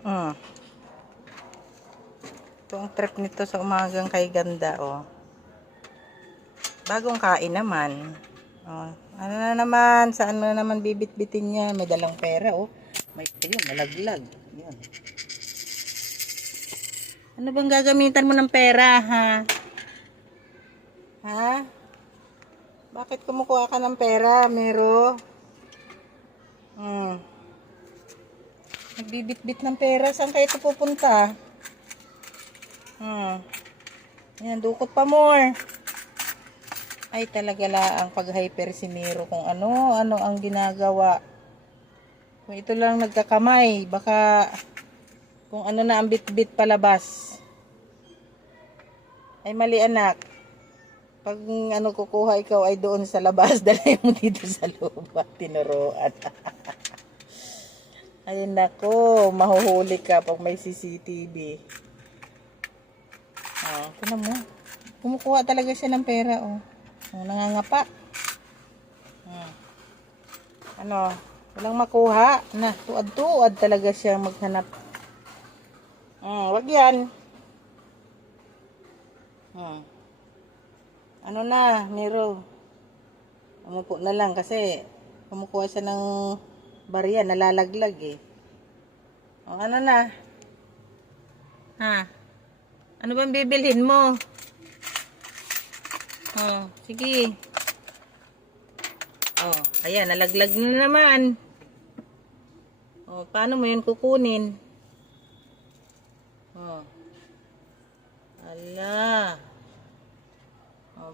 Mm. Ito ang trip nito sa umagang kay ganda, oh. Bagong kain naman. Oh, ano na naman? Saan mo na naman bibit-bitin niya? May dalang pera, oh. May ayun, nalaglag. Yan. Ano bang gagamitan mo ng pera, ha? Ha? Bakit kumukuha ka ng pera, Mero? Nagbibit-bit ng pera. Saan kayo ito pupunta? Yan, dukot pa more. Ay, talaga ang pag-hyper si Mero kung ano ang ginagawa. Kung ito lang nagkakamay, baka kung ano na ang bit-bit palabas. Ay, mali anak. Pag ano kukuha ikaw ay doon sa labas, dala mo dito sa loob at tinuruan. Ay nako, mahuhuli ka pag may CCTV. Tignan mo. Kumukuha talaga siya ng pera, oh. Nangangapa. Ano, walang makuha. Na, tuad-tuad talaga siya maghanap. Wag yan. Ano na, Mero. Umupo na lang kasi kumukuha siya ng barya, nalalaglag eh. Ano na? Ha? Ano bang bibilhin mo? Sige. Ayan, nalaglag na naman. Paano mo yun kukunin? Ala.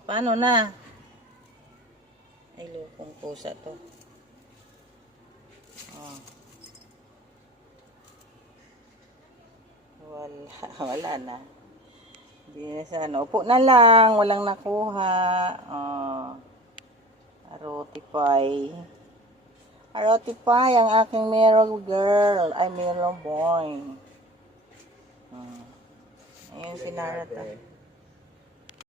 Paano na? Ay, lupong pusa to. Wala na. Hindi na sana. Upo na lang. Walang nakuha. Arotify. Arotify ang aking Mero girl. Ay, Mero boy. Ayun, sinarata.